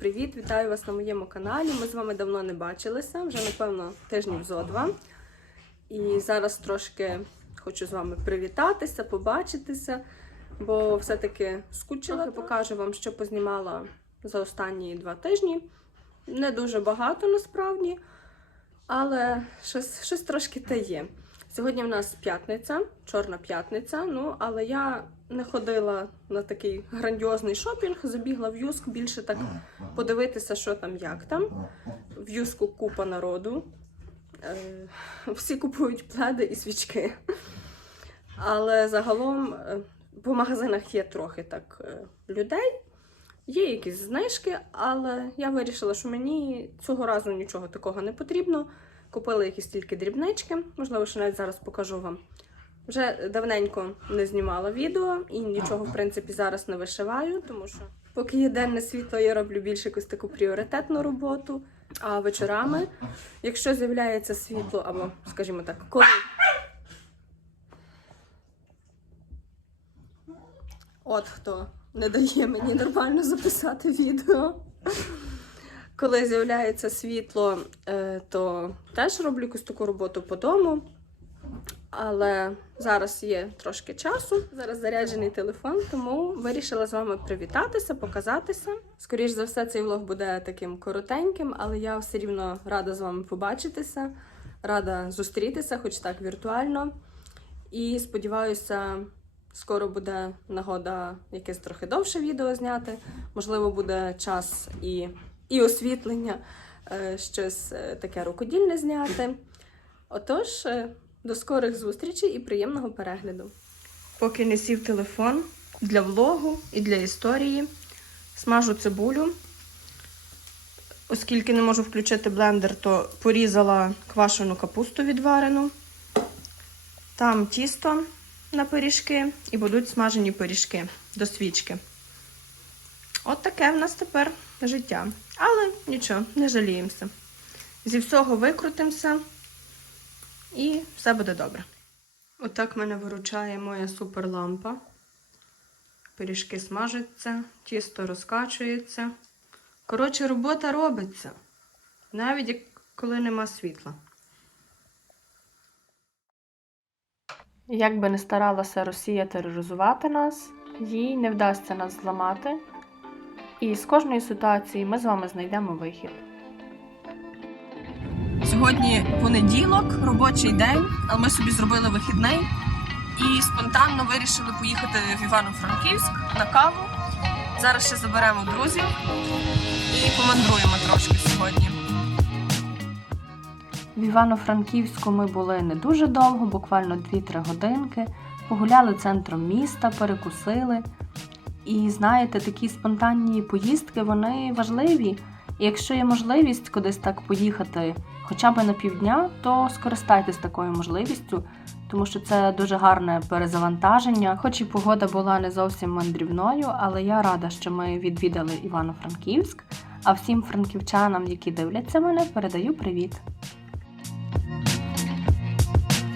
Привіт-привіт! Вітаю вас на моєму каналі. Ми з вами давно не бачилися, вже напевно тижнів зо два. І зараз трошки хочу з вами привітатися, побачитися, бо все-таки скучила. Покажу вам, що познімала за останні два тижні. Не дуже багато насправді, але щось, щось трошки те є. Сьогодні в нас п'ятниця, чорна п'ятниця. Ну, але я не ходила на такий грандіозний шопінг, забігла в Юск більше так подивитися, що там, як там. В Юску купа народу. Е, Всі купують пледи і свічки. Але загалом е, по магазинах є трохи так е, людей. Є якісь знижки, але я вирішила, що мені цього разу нічого такого не потрібно. Купила якісь тільки дрібнички, можливо, що навіть зараз покажу вам. Вже давненько не знімала відео і нічого, в принципі, зараз не вишиваю, тому що поки є денне світло, я роблю більш якусь таку пріоритетну роботу. А вечорами, якщо з'являється світло, або, скажімо так, коли. От хто не дає мені нормально записати відео. Коли з'являється світло, е, то теж роблю якусь таку роботу по дому. Але зараз є трошки часу. Зараз заряджений телефон, тому вирішила з вами привітатися, показатися. Скоріше за все, цей влог буде таким коротеньким, але я все рівно рада з вами побачитися, рада зустрітися, хоч так віртуально. І сподіваюся, скоро буде нагода якесь трохи довше відео зняти. Можливо, буде час і, і освітлення, е, щось е, таке рукодільне зняти. Отож, е, до скорих зустрічей і приємного перегляду. Поки не сів телефон для влогу і для історії, смажу цибулю. Оскільки не можу включити блендер, то порізала квашену капусту відварену. Там тісто на пиріжки і будуть смажені пиріжки до свічки. От таке в нас тепер життя. Але нічого, не жаліємося. Зі всього викрутимося і все буде добре. Отак мене виручає моя суперлампа. Пиріжки смажаться, тісто розкачується. Коротше, робота робиться. Навіть коли нема світла. Як би не старалася Росія тероризувати нас, їй не вдасться нас зламати. І з кожної ситуації ми з вами знайдемо вихід. Сьогодні понеділок, робочий день, але ми собі зробили вихідний і спонтанно вирішили поїхати в Івано-Франківськ на каву. Зараз ще заберемо друзів і помандруємо трошки сьогодні. В Івано-Франківську ми були не дуже довго, буквально 2-3 годинки. Погуляли центром міста, перекусили. І знаєте, такі спонтанні поїздки вони важливі. І якщо є можливість кудись так поїхати хоча б на півдня, то скористайтесь такою можливістю, тому що це дуже гарне перезавантаження. Хоч і погода була не зовсім мандрівною, але я рада, що ми відвідали Івано-Франківськ. А всім франківчанам, які дивляться мене, передаю привіт.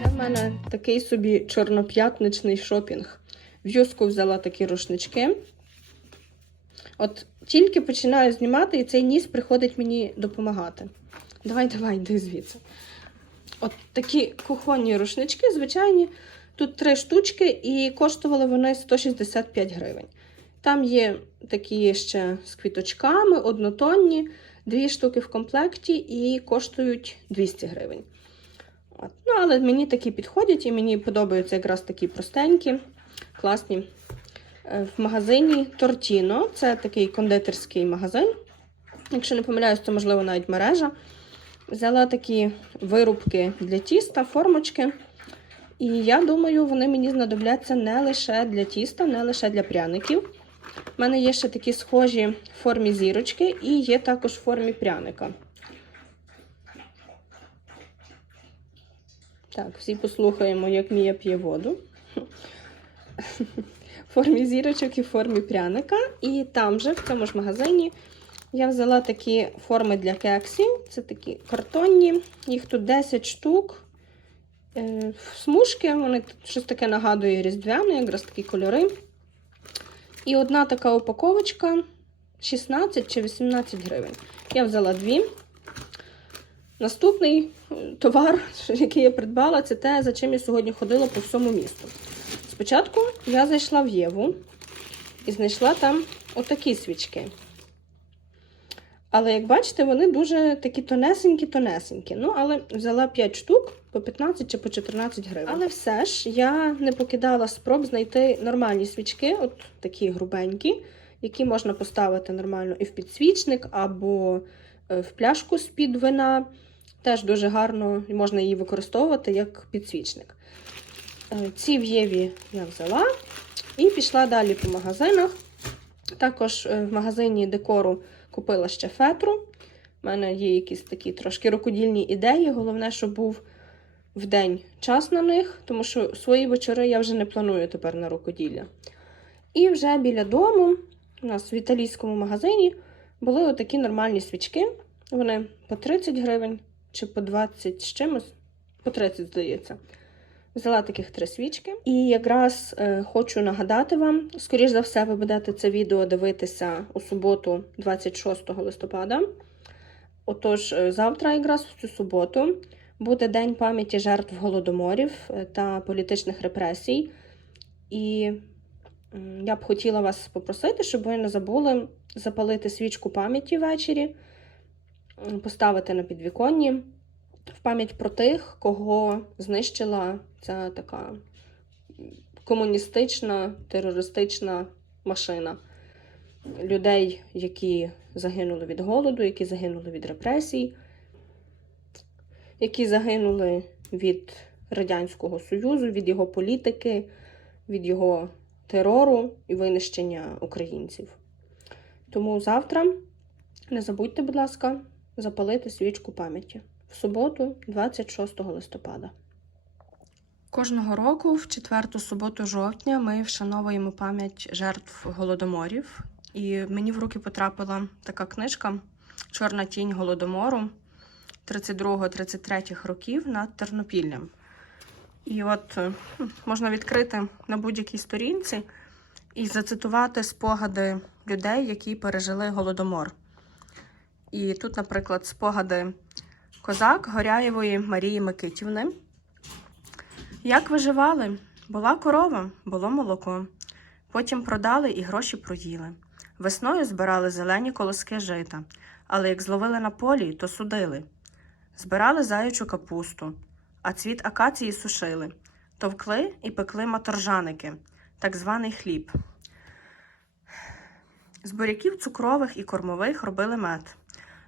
Це в мене такий собі чорноп'ятничний шопінг. В взяла такі рушнички. От тільки починаю знімати, і цей ніс приходить мені допомагати. Давай, давай, йди звідси. От такі кухонні рушнички, звичайні. Тут три штучки, і коштували вони 165 гривень. Там є такі ще з квіточками, однотонні, дві штуки в комплекті і коштують 200 гривень. От. Ну, але мені такі підходять, і мені подобаються якраз такі простенькі, класні. Е, В магазині Тортіно. Це такий кондитерський магазин. Якщо не помиляюсь, то, можливо, навіть мережа. Взяла такі вирубки для тіста, формочки. І я думаю, вони мені знадобляться не лише для тіста, не лише для пряників. У мене є ще такі схожі в формі зірочки і є також в формі пряника. Так, всі послухаємо, як Мія п'є воду. В формі зірочок і формі пряника. І там же, в цьому ж магазині, я взяла такі форми для кексів. Це такі картонні. Їх тут 10 штук. Е, Смужки, вони щось таке нагадує різдвяне, якраз такі кольори. І одна така упаковочка 16 чи 18 гривень. Я взяла дві. Наступний товар, який я придбала, це те, за чим я сьогодні ходила по всьому місту. Спочатку я зайшла в Єву і знайшла там отакі свічки. Але, як бачите, вони дуже такі тонесенькі-тонесенькі. Ну, але взяла 5 штук по 15 чи по 14 гривень. Але все ж я не покидала спроб знайти нормальні свічки, от такі грубенькі, які можна поставити нормально і в підсвічник, або е, в пляшку з-під вина. Теж дуже гарно можна її використовувати як підсвічник. Ці в Єві я взяла і пішла далі по магазинах. Також е, в магазині декору купила ще фетру. У мене є якісь такі трошки рукодільні ідеї. Головне, щоб був в день час на них, тому що свої вечори я вже не планую тепер на рукоділля. І вже біля дому, у нас в італійському магазині, були отакі нормальні свічки. Вони по 30 гривень чи по 20 з чимось, по 30, здається. Взяла таких три свічки. І якраз е, хочу нагадати вам, скоріш за все, ви будете це відео дивитися у суботу, 26 листопада. Отож, е, завтра, якраз в цю суботу, буде День пам'яті жертв голодоморів е, та політичних репресій. І я б хотіла вас попросити, щоб ви не забули запалити свічку пам'яті ввечері, поставити на підвіконні в пам'ять про тих, кого знищила ця така комуністична терористична машина. Людей, які загинули від голоду, які загинули від репресій, які загинули від Радянського Союзу, від його політики, від його терору і винищення українців. Тому завтра не забудьте, будь ласка, запалити свічку пам'яті суботу, 26 листопада. Кожного року, в четверту суботу жовтня, ми вшановуємо пам'ять жертв голодоморів. І мені в руки потрапила така книжка Чорна тінь голодомору 32-33 років над Тернопіллям. І от е, можна відкрити на будь-якій сторінці і зацитувати спогади людей, які пережили голодомор. І тут, наприклад, спогади козак Горяєвої Марії Микитівни. Як виживали? Була корова, було молоко. Потім продали і гроші проїли. Весною збирали зелені колоски жита, але як зловили на полі, то судили. Збирали заячу капусту, а цвіт акації сушили, товкли і пекли маторжаники, так званий хліб. З буряків цукрових і кормових робили мед.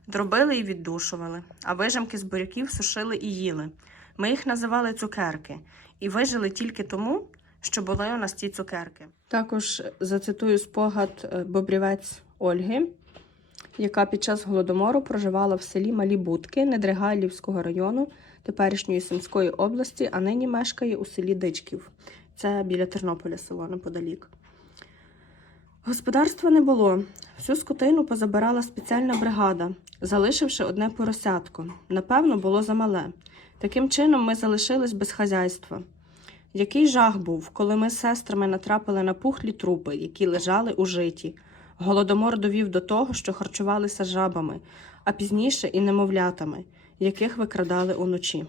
Дробили і віддушували, а вижимки з буряків сушили і їли. Ми їх називали цукерки і вижили тільки тому, що були у нас ті цукерки. Також зацитую спогад е, бобрівець Ольги, яка під час голодомору проживала в селі Малі Будки Недригайлівського району теперішньої Сумської області, а нині мешкає у селі Дичків. Це біля Тернополя село неподалік. Господарства не було. Всю скотину позабирала спеціальна бригада, залишивши одне поросятко. Напевно, було замале. Таким чином ми залишились без хазяйства. Який жах був, коли ми з сестрами натрапили на пухлі трупи, які лежали у житі. Голодомор довів до того, що харчувалися жабами, а пізніше і немовлятами, яких викрадали уночі.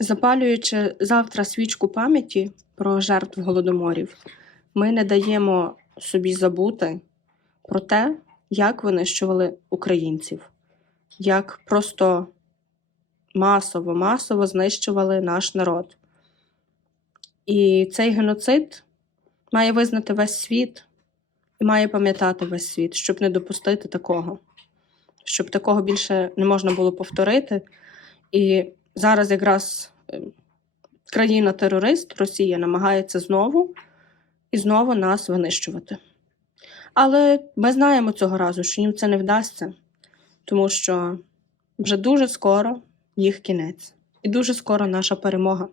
Запалюючи завтра свічку пам'яті про жертв голодоморів, ми не даємо собі забути про те, як винищували українців, як просто масово, масово знищували наш народ. І цей геноцид має визнати весь світ і має пам'ятати весь світ, щоб не допустити такого, щоб такого більше не можна було повторити. І зараз якраз е, країна-терорист Росія намагається знову і знову нас винищувати. Але ми знаємо цього разу, що їм це не вдасться, тому що вже дуже скоро їх кінець, і дуже скоро наша перемога.